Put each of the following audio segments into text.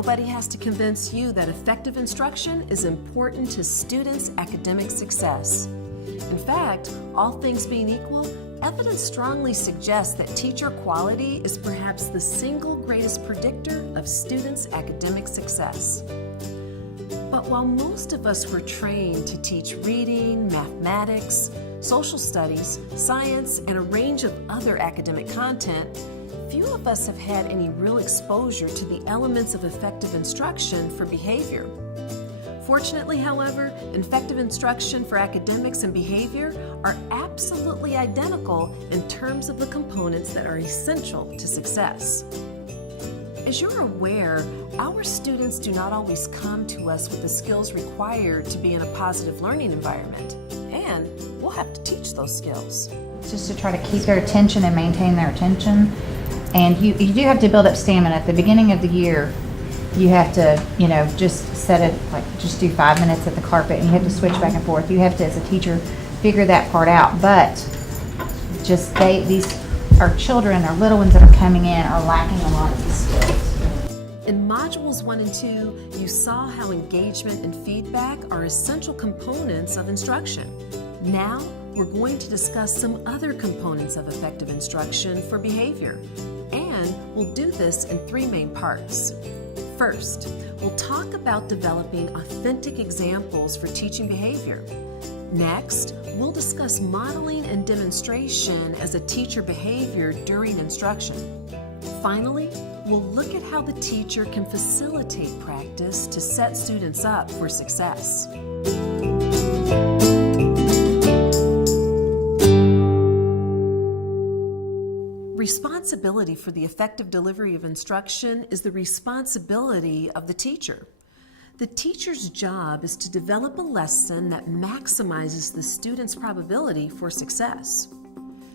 nobody has to convince you that effective instruction is important to students' academic success. In fact, all things being equal, evidence strongly suggests that teacher quality is perhaps the single greatest predictor of students' academic success. But while most of us were trained to teach reading, mathematics, social studies, science, and a range of other academic content, few of us have had any real exposure to the elements of effective instruction for behavior. Fortunately, however, effective instruction for academics and behavior are absolutely identical in terms of the components that are essential to success. As you're aware, our students do not always come to us with the skills required to be in a positive learning environment, and we'll have to teach those skills. Just to try to keep their attention and maintain their attention. And you do have to build up stamina. At the beginning of the year, you have to, just set it, just do 5 minutes at the carpet, and you have to switch back and forth. You have to, as a teacher, figure that part out. But just our children, our little ones that are coming in, are lacking a lot of these skills. In Modules 1 and 2, you saw how engagement and feedback are essential components of instruction. Now, we're going to discuss some other components of effective instruction for behavior, and we'll do this in 3 main parts. First, we'll talk about developing authentic examples for teaching behavior. Next, we'll discuss modeling and demonstration as a teacher behavior during instruction. Finally, we'll look at how the teacher can facilitate practice to set students up for success. Responsibility for the effective delivery of instruction is the responsibility of the teacher. The teacher's job is to develop a lesson that maximizes the student's probability for success.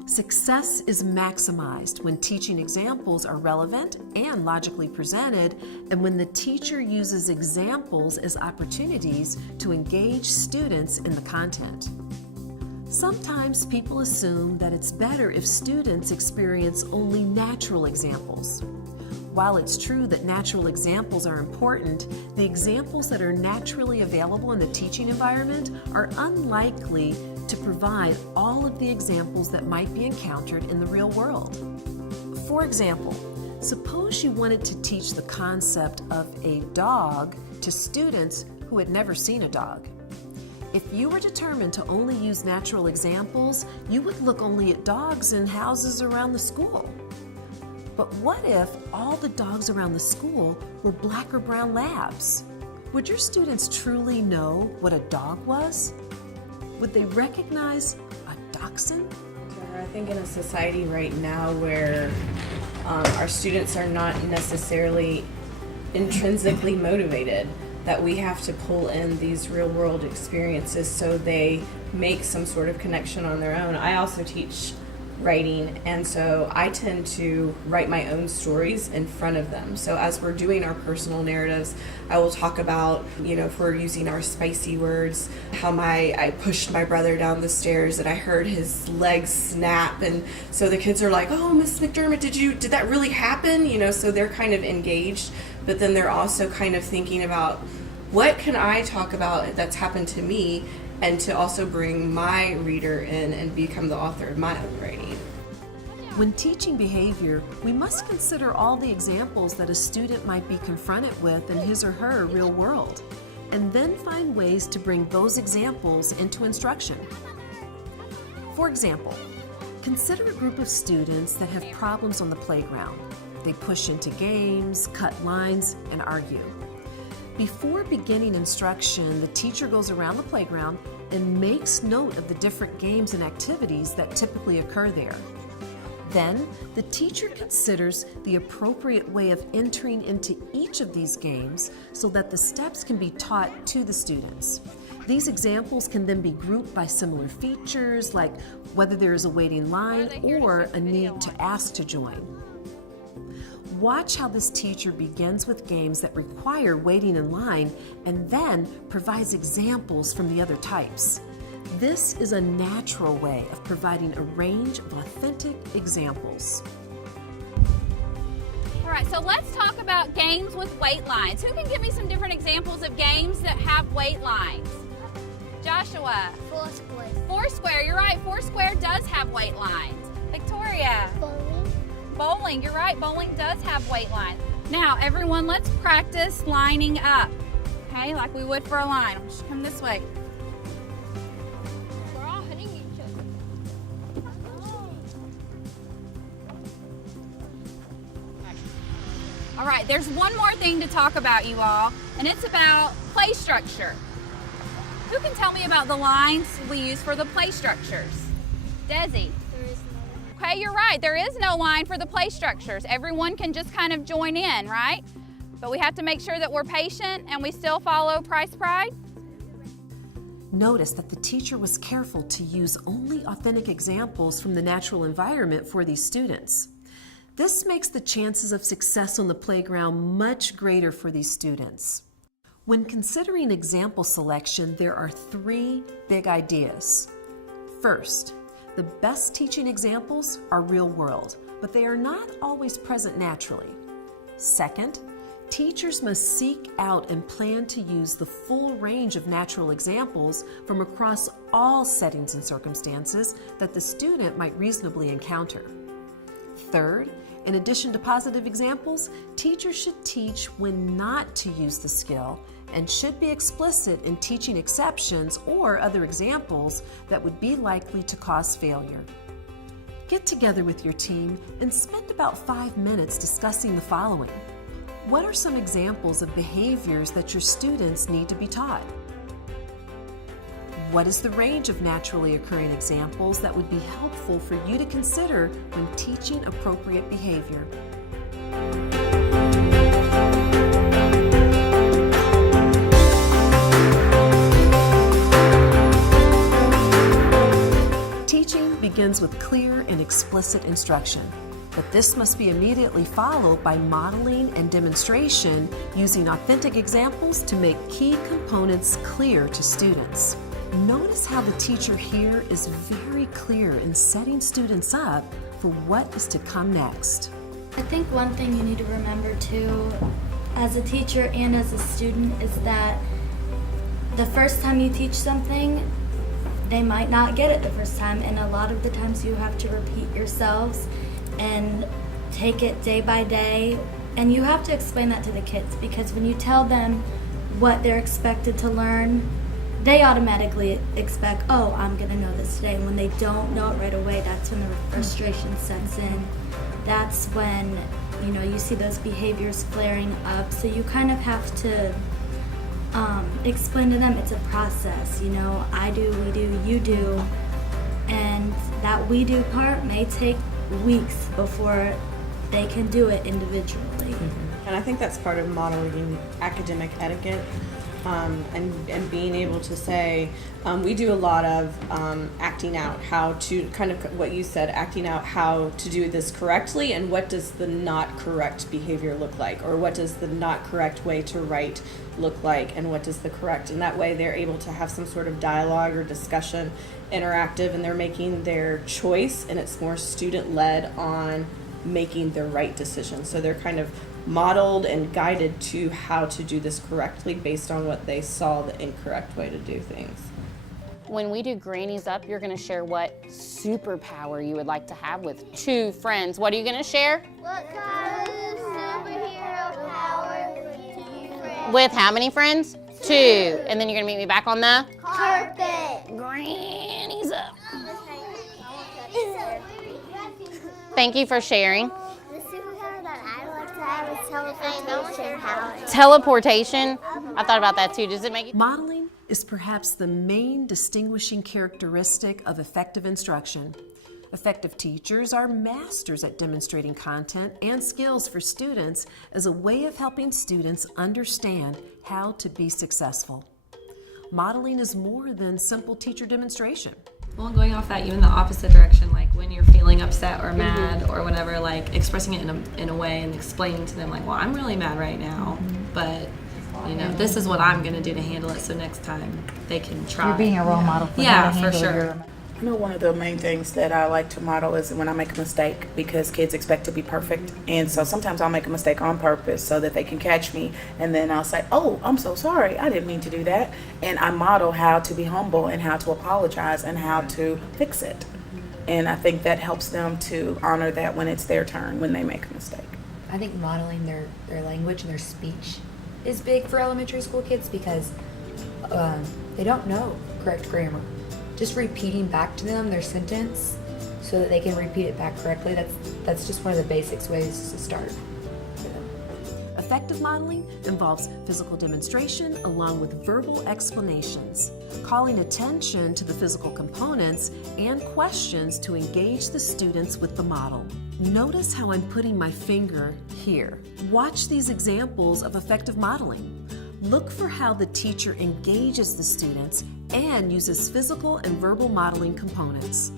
Success is maximized when teaching examples are relevant and logically presented, and when the teacher uses examples as opportunities to engage students in the content. Sometimes people assume that it's better if students experience only natural examples. While it's true that natural examples are important, the examples that are naturally available in the teaching environment are unlikely to provide all of the examples that might be encountered in the real world. For example, suppose you wanted to teach the concept of a dog to students who had never seen a dog. If you were determined to only use natural examples, you would look only at dogs in houses around the school. But what if all the dogs around the school were black or brown labs? Would your students truly know what a dog was? Would they recognize a dachshund? I think in a society right now where our students are not necessarily intrinsically motivated, that we have to pull in these real world experiences so they make some sort of connection on their own. I also teach writing, and so I tend to write my own stories in front of them. So as we're doing our personal narratives, I will talk about, if we're using our spicy words, how I pushed my brother down the stairs and I heard his legs snap, and so the kids are like, "Oh, Miss McDermott, did that really happen?" So they're kind of engaged, but then they're also kind of thinking about, what can I talk about that's happened to me, and to also bring my reader in and become the author of my own writing. When teaching behavior, we must consider all the examples that a student might be confronted with in his or her real world, and then find ways to bring those examples into instruction. For example, consider a group of students that have problems on the playground. They push into games, cut lines, and argue. Before beginning instruction, the teacher goes around the playground and makes note of the different games and activities that typically occur there. Then, the teacher considers the appropriate way of entering into each of these games so that the steps can be taught to the students. These examples can then be grouped by similar features, like whether there is a waiting line or a need to ask to join. Watch how this teacher begins with games that require waiting in line and then provides examples from the other types. This is a natural way of providing a range of authentic examples. All right, so let's talk about games with weight lines. Who can give me some different examples of games that have weight lines? Joshua. Foursquare. Foursquare, you're right. Foursquare does have weight lines. Victoria. Bowling. Bowling, you're right. Bowling does have weight lines. Now, everyone, let's practice lining up. Okay, like we would for a line. Just come this way. We're all hitting each other. All right, there's one more thing to talk about, you all, and it's about play structure. Who can tell me about the lines we use for the play structures? Desi. There is no. Okay, you're right. There is no line for the play structures. Everyone can just kind of join in, right? But we have to make sure that we're patient and we still follow Price Pride. Notice that the teacher was careful to use only authentic examples from the natural environment for these students. This makes the chances of success on the playground much greater for these students. When considering example selection, there are 3 big ideas. First, the best teaching examples are real world, but they are not always present naturally. Second, teachers must seek out and plan to use the full range of natural examples from across all settings and circumstances that the student might reasonably encounter. Third, in addition to positive examples, teachers should teach when not to use the skill and should be explicit in teaching exceptions or other examples that would be likely to cause failure. Get together with your team and spend about 5 minutes discussing the following. What are some examples of behaviors that your students need to be taught? What is the range of naturally occurring examples that would be helpful for you to consider when teaching appropriate behavior? Teaching begins with clear and explicit instruction, but this must be immediately followed by modeling and demonstration using authentic examples to make key components clear to students. Notice how the teacher here is very clear in setting students up for what is to come next. I think one thing you need to remember too, as a teacher and as a student, is that the first time you teach something, they might not get it the first time, and a lot of the times you have to repeat yourselves and take it day by day, and you have to explain that to the kids, because when you tell them what they're expected to learn, they automatically expect, oh, I'm gonna know this today. And when they don't know it right away, that's when the frustration sets in. That's when, you see those behaviors flaring up. So you kind of have to explain to them it's a process. I do, we do, you do. And that we do part may take weeks before they can do it individually. And I think that's part of modeling academic etiquette. And being able to say, we do a lot of acting out how to, kind of what you said, acting out how to do this correctly, and what does the not correct behavior look like, or what does the not correct way to write look like, and what does the correct, and that way they're able to have some sort of dialogue or discussion, interactive, and they're making their choice, and it's more student-led on making the right decision. So they're kind of modeled and guided to how to do this correctly based on what they saw the incorrect way to do things. When we do Grannies Up, you're gonna share what superpower you would like to have with 2 friends. What are you gonna share? What kind of superhero power do you friends? With how many friends? 2. And then you're gonna meet me back on the Carpet. Grannies Up. Thank you for sharing. The superpower that I like to have is teleportation power. Teleportation. I thought about that too. Does it make you? Modeling is perhaps the main distinguishing characteristic of effective instruction. Effective teachers are masters at demonstrating content and skills for students as a way of helping students understand how to be successful. Modeling is more than simple teacher demonstration. Well, going off that, even the opposite direction, like when you're feeling upset or mad or whatever, like expressing it in a way and explaining to them, like, well, I'm really mad right now, but this is what I'm going to do to handle it, so next time they can try. You're being a role model for how Yeah, to for handle sure. your I know one of the main things that I like to model is when I make a mistake, because kids expect to be perfect. And so sometimes I'll make a mistake on purpose so that they can catch me. And then I'll say, oh, I'm so sorry. I didn't mean to do that. And I model how to be humble and how to apologize and how to fix it. And I think that helps them to honor that when it's their turn, when they make a mistake. I think modeling their language and their speech is big for elementary school kids because they don't know correct grammar. Just repeating back to them their sentence so that they can repeat it back correctly, that's just one of the basics ways to start for them. Effective modeling involves physical demonstration along with verbal explanations, calling attention to the physical components and questions to engage the students with the model. Notice how I'm putting my finger here. Watch these examples of effective modeling. Look for how the teacher engages the students and uses physical and verbal modeling components.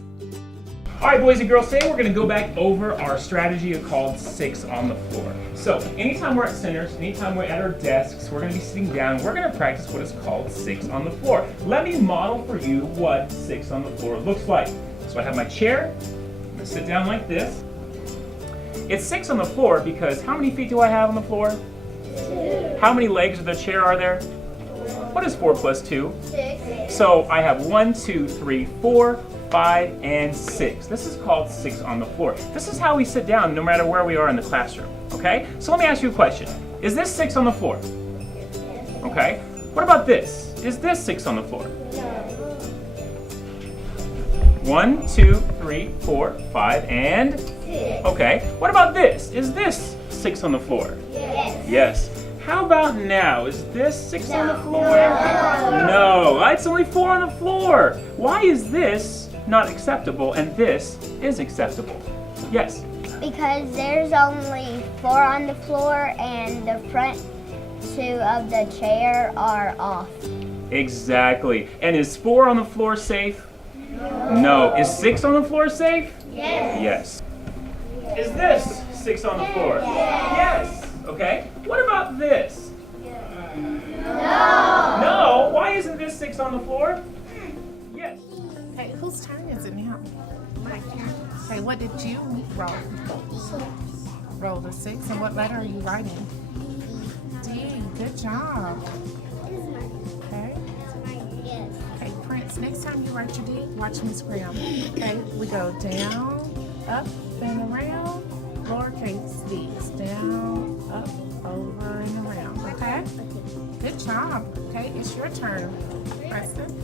All right, boys and girls, today we're going to go back over our strategy called 6 on the floor. So anytime we're at centers, anytime we're at our desks, we're going to be sitting down, we're going to practice what is called 6 on the floor. Let me model for you what 6 on the floor looks like. So I have my chair, I'm going to sit down like this. It's 6 on the floor because how many feet do I have on the floor? 2. How many legs of the chair are there? What is 4 plus 2? 6. So I have 1, 2, 3, 4, 5, and 6. This is called 6 on the floor. This is how we sit down no matter where we are in the classroom, okay? So let me ask you a question. Is this 6 on the floor? Okay. What about this? Is this 6 on the floor? 1, 2, 3, 4, 5, and 6. Okay. What about this? Is this 6 on the floor? Yes. Yes. How about now? Is this 6 on the floor? No. It's only 4 on the floor. Why is this not acceptable and this is acceptable? Yes. Because there's only 4 on the floor and the front 2 of the chair are off. Exactly. And is 4 on the floor safe? No. Is 6 on the floor safe? Yes. Yes. Is this 6 on the floor? Yes. Okay. What about this? No. No? Why isn't this 6 on the floor? Yes. Hey, whose turn is it now? My turn. Hey, what did you roll? Roll the 6. And what letter are you writing? D. Good job. Okay. Okay, Prince, next time you write your D, watch Miss Graham. Okay, we go down, up, and around. Lowercase d's. Down, up, over, and around. Okay? Good job. Okay, it's your turn, Preston.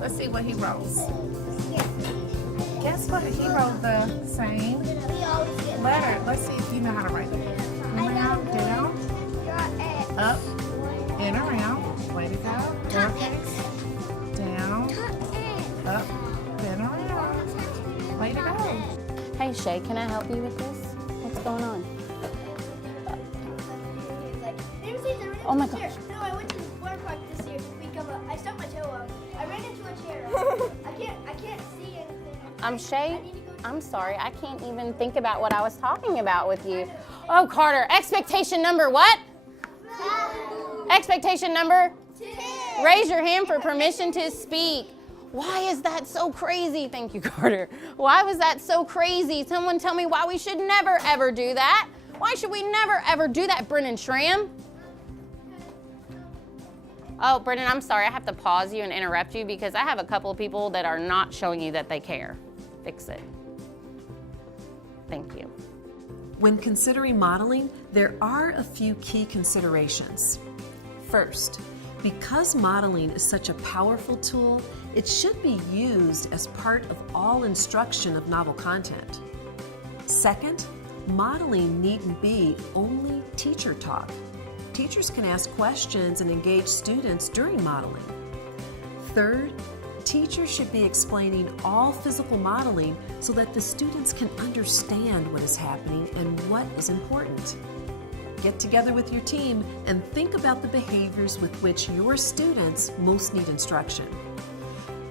Let's see what he rolls. Guess what? He rolled the same letter. Let's see if you know how to write it. Around, down, up, and around. Way to go. Lowercase. Down, up, and around. Way to go. Hey Shay, can I help you with this? What's going on? Oh my gosh. No, I went to water park this year. I stubbed my toe up. I ran into a chair. I can't see anything. Shay, I'm sorry, I can't even think about what I was talking about with you. Oh, Carter, expectation number what? 2. Expectation number? 2. Raise your hand for permission to speak. Why is that so crazy? Thank you, Carter. Why was that so crazy? Someone tell me why we should never, ever do that. Why should we never, ever do that, Brennan Schramm? Oh, Brennan, I'm sorry. I have to pause you and interrupt you because I have a couple of people that are not showing you that they care. Fix it. Thank you. When considering modeling, there are a few key considerations. First, because modeling is such a powerful tool, it should be used as part of all instruction of novel content. Second, modeling needn't be only teacher talk. Teachers can ask questions and engage students during modeling. Third, teachers should be explaining all physical modeling so that the students can understand what is happening and what is important. Get together with your team and think about the behaviors with which your students most need instruction.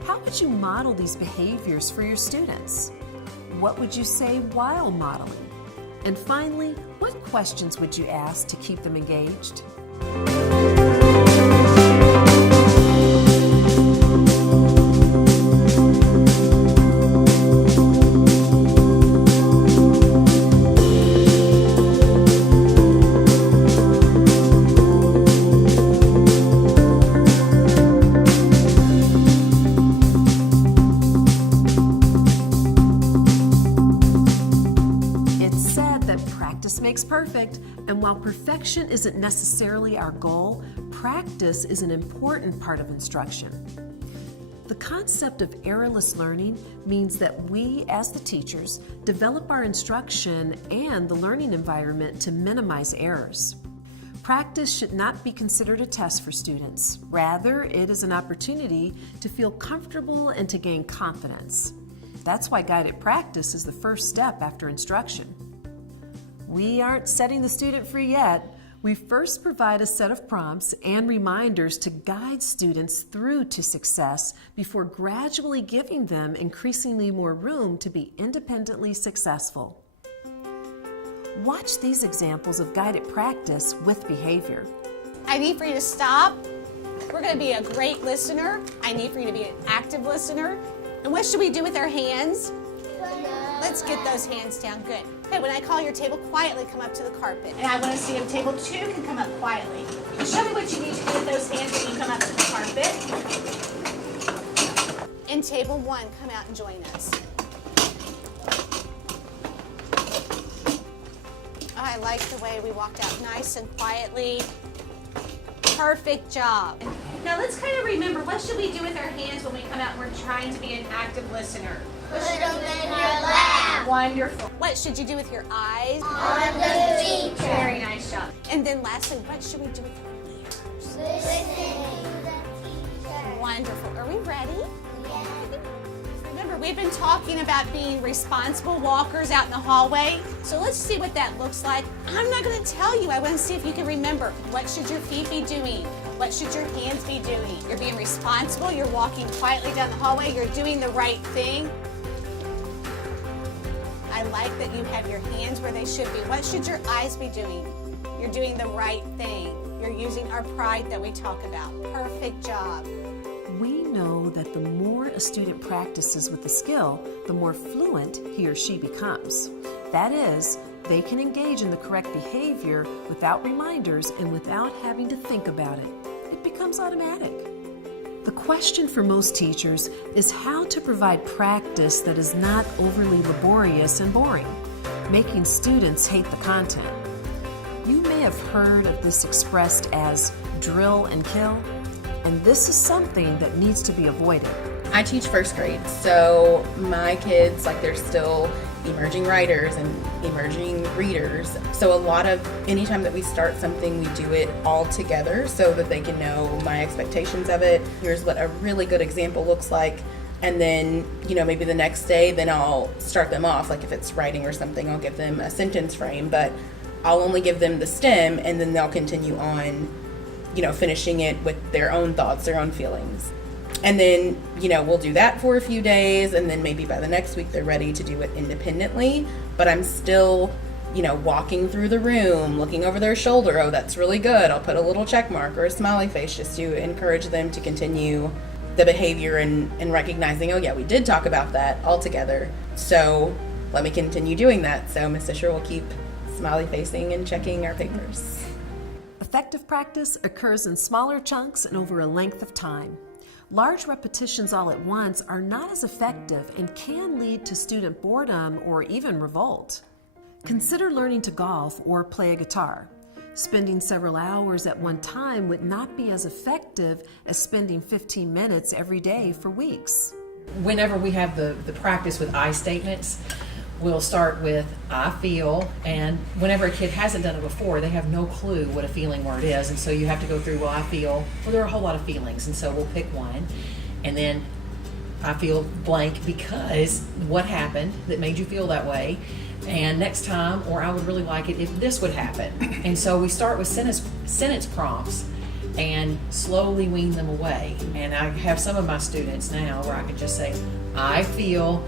How would you model these behaviors for your students? What would you say while modeling? And finally, what questions would you ask to keep them engaged? while perfection isn't necessarily our goal, practice is an important part of instruction. The concept of errorless learning means that we, as the teachers, develop our instruction and the learning environment to minimize errors. Practice should not be considered a test for students. Rather, it is an opportunity to feel comfortable and to gain confidence. That's why guided practice is the first step after instruction. We aren't setting the student free yet. We first provide a set of prompts and reminders to guide students through to success before gradually giving them increasingly more room to be independently successful. Watch these examples of guided practice with behavior. I need for you to stop. We're going to be a great listener. I need for you to be an active listener. And what should we do with our hands? Let's get those hands down. Good. Okay, when I call your table, quietly come up to the carpet. And I want to see if table 2 can come up quietly. Show me what you need to do with those hands when you come up to the carpet. And table 1, come out and join us. I like the way we walked out nice and quietly. Perfect job. Now let's kind of remember, what should we do with our hands when we come out and we're trying to be an active listener? Put them in your lap. Wonderful. What should you do with your eyes? On the teacher. Very nice job. And then lastly, what should we do with our ears? Listen to the teacher. Wonderful. Are we ready? Remember, we've been talking about being responsible walkers out in the hallway. So let's see what that looks like. I'm not going to tell you. I want to see if you can remember. What should your feet be doing? What should your hands be doing? You're being responsible. You're walking quietly down the hallway. You're doing the right thing. I like that you have your hands where they should be. What should your eyes be doing? You're doing the right thing. You're using our pride that we talk about. Perfect job. We know that the more a student practices with a skill, the more fluent he or she becomes. That is, they can engage in the correct behavior without reminders and without having to think about it. It becomes automatic. The question for most teachers is how to provide practice that is not overly laborious and boring, making students hate the content. You may have heard of this expressed as drill and kill, and this is something that needs to be avoided. I teach first grade, so my kids, they're still emerging writers and emerging readers. So a lot of, anytime that we start something, we do it all together so that they can know my expectations of it. Here's what a really good example looks like. And then, maybe the next day, then I'll start them off. Like if it's writing or something, I'll give them a sentence frame, but I'll only give them the stem, and then they'll continue on, finishing it with their own thoughts, their own feelings. And then, we'll do that for a few days, and then maybe by the next week they're ready to do it independently. But I'm still, walking through the room, looking over their shoulder. Oh, that's really good. I'll put a little check mark or a smiley face just to encourage them to continue the behavior and recognizing, oh yeah, we did talk about that all together. So let me continue doing that. So Ms. Fisher will keep smiley facing and checking our papers. Effective practice occurs in smaller chunks and over a length of time. Large repetitions all at once are not as effective and can lead to student boredom or even revolt. Consider learning to golf or play a guitar. Spending several hours at one time would not be as effective as spending 15 minutes every day for weeks. Whenever we have the practice with I statements, we'll start with I feel, and whenever a kid hasn't done it before, they have no clue what a feeling word is, and so you have to go through, well, I feel, well, there are a whole lot of feelings, and so we'll pick one, and then I feel blank because what happened that made you feel that way, and next time, or I would really like it if this would happen. And so we start with sentence prompts and slowly wean them away. And I have some of my students now where I can just say, I feel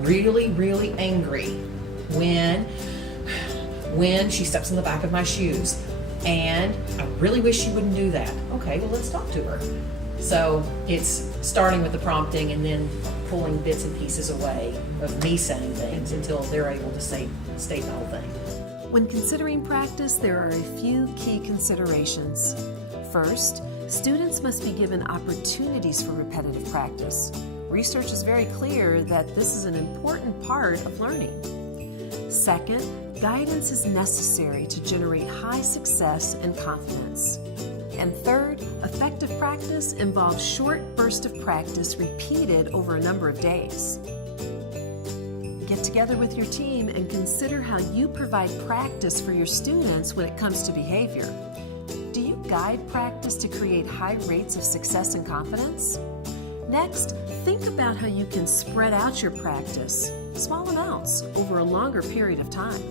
really, really angry when she steps in the back of my shoes. And I really wish she wouldn't do that. Okay, well, let's talk to her. So it's starting with the prompting and then pulling bits and pieces away of me saying things until they're able to state the whole thing. When considering practice, there are a few key considerations. First, students must be given opportunities for repetitive practice. Research is very clear that this is an important part of learning. Second, guidance is necessary to generate high success and confidence. And third, effective practice involves short bursts of practice repeated over a number of days. Get together with your team and consider how you provide practice for your students when it comes to behavior. Do you guide practice to create high rates of success and confidence? Next, think about how you can spread out your practice, small amounts, over a longer period of time.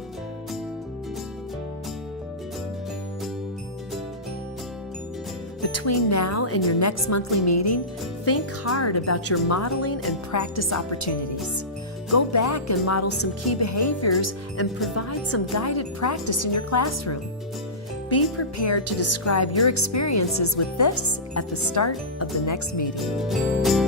Between now and your next monthly meeting, think hard about your modeling and practice opportunities. Go back and model some key behaviors and provide some guided practice in your classroom. Be prepared to describe your experiences with this at the start of the next meeting.